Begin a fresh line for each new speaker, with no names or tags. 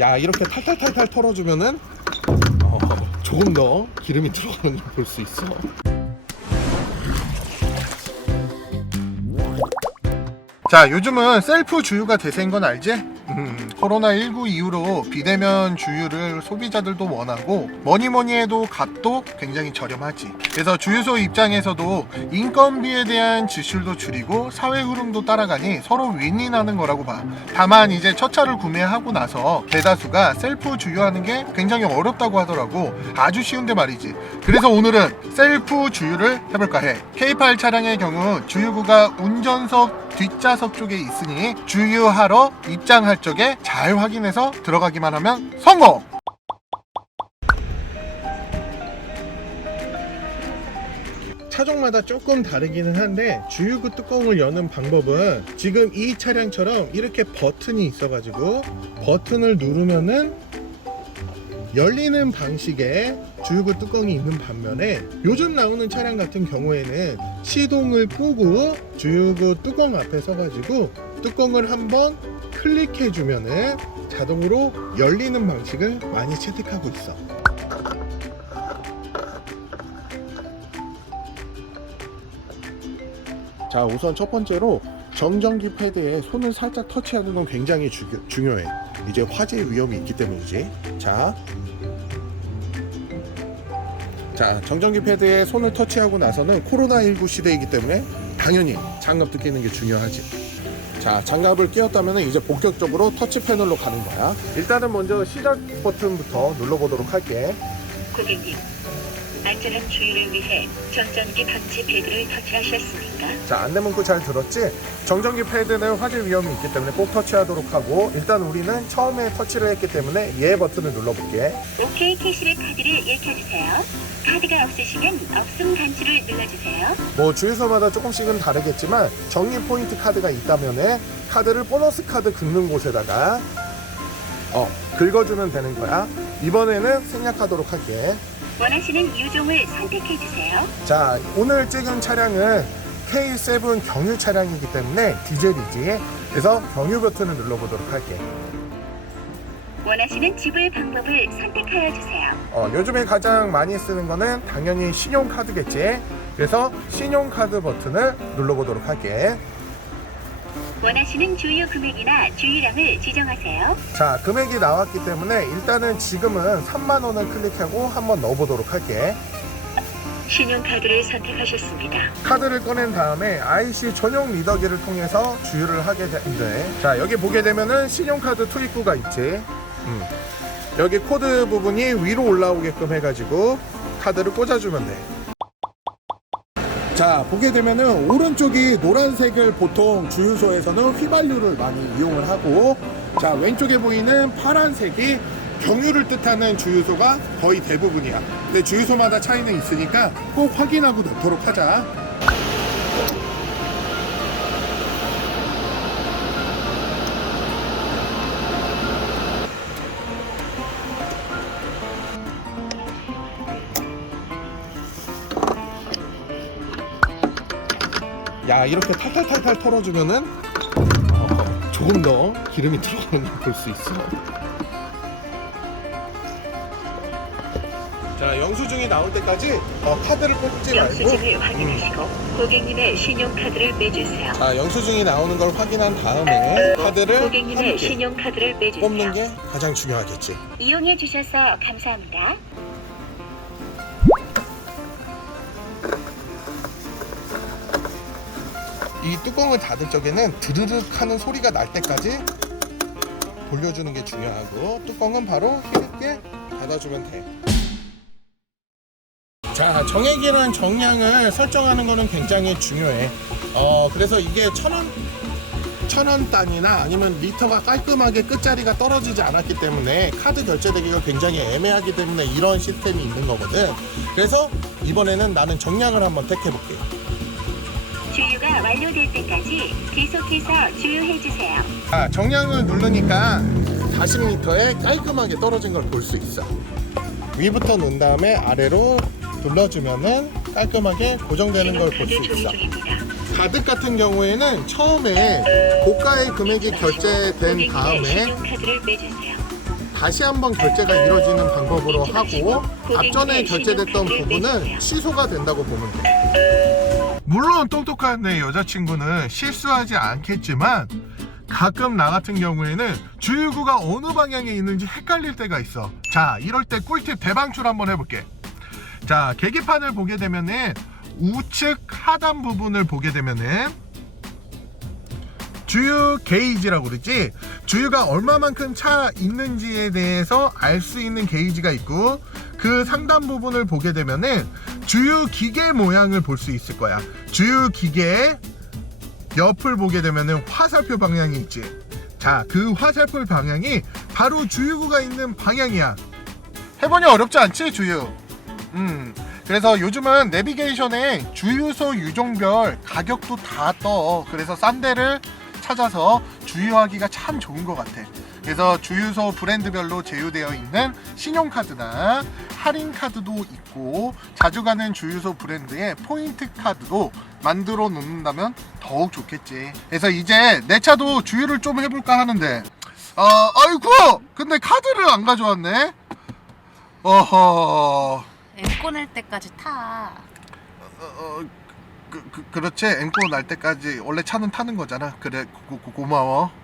야 이렇게 탈탈탈탈 털어주면은 어, 조금 더 기름이 들어가는 걸 볼 수 있어. 자 요즘은 셀프 주유가 대세인 건 알지? 음, 코로나19 이후로 비대면 주유를 소비자들도 원하고 뭐니 뭐니 해도 값도 굉장히 저렴하지. 그래서 주유소 입장에서도 인건비에 대한 지출도 줄이고 사회 흐름도 따라가니 서로 윈윈하는 거라고 봐. 다만 이제 첫 차를 구매하고 나서 대다수가 셀프 주유하는 게 굉장히 어렵다고 하더라고. 아주 쉬운데 말이지. 그래서 오늘은 셀프 주유를 해볼까 해. K8 차량의 경우 주유구가 운전석 뒷좌석 쪽에 있으니 주유하러 입장할 적에 잘 확인해서 들어가기만 하면 성공! 차종마다 조금 다르기는 한데 주유구 뚜껑을 여는 방법은 지금 이 차량처럼 이렇게 버튼이 있어가지고 버튼을 누르면은 열리는 방식의 주유구 뚜껑이 있는 반면에 요즘 나오는 차량 같은 경우에는 시동을 끄고 주유구 뚜껑 앞에 서가지고 뚜껑을 한번 클릭해 주면은 자동으로 열리는 방식을 많이 채택하고 있어. 자 우선 첫 번째로 정전기 패드에 손을 살짝 터치하는 건 굉장히 주, 중요해. 이제 화재 위험이 있기 때문이지. 자, 자 정전기 패드에 손을 터치하고 나서는 코로나19 시대이기 때문에 당연히 장갑도 끼는 게 중요하지. 자 장갑을 끼웠다면 이제 본격적으로 터치 패널로 가는 거야. 일단은 먼저 시작 버튼부터 눌러보도록 할게.
고객님, 안전한 주유를 위해 전전기 방지 패드를 터치하셨습니까?
자 안내 문구 잘 들었지? 정전기 패드는 화재 위험이 있기 때문에 꼭 터치하도록 하고 일단 우리는 처음에 터치를 했기 때문에 얘 버튼을 눌러볼게
OK 캐시백 카드를 읽혀주세요. 카드가 없으시면 없음 단추를 눌러주세요.
뭐 주유소마다 조금씩은 다르겠지만 정리 포인트 카드가 있다면 카드를 보너스 카드 긁는 곳에다가 어 긁어주면 되는 거야 이번에는 생략하도록 할게
원하시는 유종을 선택해 주세요.
자 오늘 찍은 차량은 K7 경유 차량이기 때문에 디젤이지 그래서 경유 버튼을 눌러보도록 할게
원하시는 지불 방법을 선택하여 주세요.
어, 요즘에 가장 많이 쓰는 거는 당연히 신용카드겠지. 그래서 신용카드 버튼을 눌러보도록 할게.
원하시는 주유 금액이나 주유량을 지정하세요.
자, 금액이 나왔기 때문에 일단은 지금은 3만 원을 클릭하고 한번 넣어보도록 할게.
신용카드를 선택하셨습니다.
카드를 꺼낸 다음에 IC 전용 리더기를 통해서 주유를 하게 되는데 자, 여기 보게 되면은 신용카드 투입구가 있지. 음. 여기 코드 부분이 위로 올라오게끔 해가지고 카드를 꽂아주면 돼. 자 보게 되면은 오른쪽이 노란색을 보통 주유소에서는 휘발유를 많이 이용을 하고 자 왼쪽에 보이는 파란색이 경유를 뜻하는 주유소가 거의 대부분이야. 근데 주유소마다 차이는 있으니까 꼭 확인하고 넣도록 하자 야 이렇게 탈탈탈탈 털어주면은 어, 조금 더 기름이 들어가는 걸 볼 수 있어. 자 영수증이 나올 때까지 어, 카드를 뽑지 말고
영수증을 확인하시고 고객님의 신용카드를 빼주세요.
자 영수증이 나오는 걸 확인한 다음에 카드를
고객님의
함께
신용카드를 빼주세요.
뽑는 게 가장 중요하겠지.
이용해 주셔서 감사합니다.
이 뚜껑을 닫을 적에는 드르륵 하는 소리가 날 때까지 돌려주는 게 중요하고 뚜껑은 바로 힘있게 닫아주면 돼. 자, 정액이랑 정량을 설정하는 거는 굉장히 중요해. 어, 그래서 이게 천 원, 천원 단위나 아니면 리터가 깔끔하게 끝자리가 떨어지지 않았기 때문에 카드 결제되기가 굉장히 애매하기 때문에 이런 시스템이 있는 거거든. 그래서 이번에는 나는 정량을 한번 택해볼게.
주유가 완료될 때까지 계속해서 주유해 주세요.
아, 정량을 누르니까 40m에 깔끔하게 떨어진 걸 볼 수 있어. 위부터 놓은 다음에 아래로 눌러주면은 깔끔하게 고정되는 걸 볼 수 있어. 가득 같은 경우에는 처음에 고가의 금액이 결제된 다음에. 다시 한번 결제가 이루어지는 방법으로 하고 앞전에 결제됐던 부분은 취소가 된다고 보면 돼. 물론 똑똑한 내 여자친구는 실수하지 않겠지만 가끔 나 같은 경우에는 주유구가 어느 방향에 있는지 헷갈릴 때가 있어. 자, 이럴 때 꿀팁 대방출 한번 해볼게. 자, 계기판을 보게 되면은 우측 하단 부분을 보게 되면은 주유 게이지라고 그러지 주유가 얼마만큼 차 있는지에 대해서 알 수 있는 게이지가 있고 그 상단 부분을 보게 되면은 주유 기계 모양을 볼 수 있을 거야. 주유 기계 옆을 보게 되면은 화살표 방향이 있지. 자 그 화살표 방향이 바로 주유구가 있는 방향이야. 해보니 어렵지 않지 주유? 음 그래서 요즘은 내비게이션에 주유소 유종별 가격도 다 떠. 그래서 싼 데를 찾아서 주유하기가 참 좋은 것 같아. 그래서 주유소 브랜드별로 제휴되어 있는 신용카드나 할인카드도 있고 자주 가는 주유소 브랜드의 포인트 카드도 만들어 놓는다면 더욱 좋겠지. 그래서 이제 내 차도 주유를 좀 해볼까 하는데 어, 아이고! 근데 카드를 안 가져왔네? 어허...
앵꼬 낼 때까지 타.
어, 어, 그, 그, 그렇지? 앵꼬 날 때까지 원래 차는 타는 거잖아. 그래 고, 고, 고마워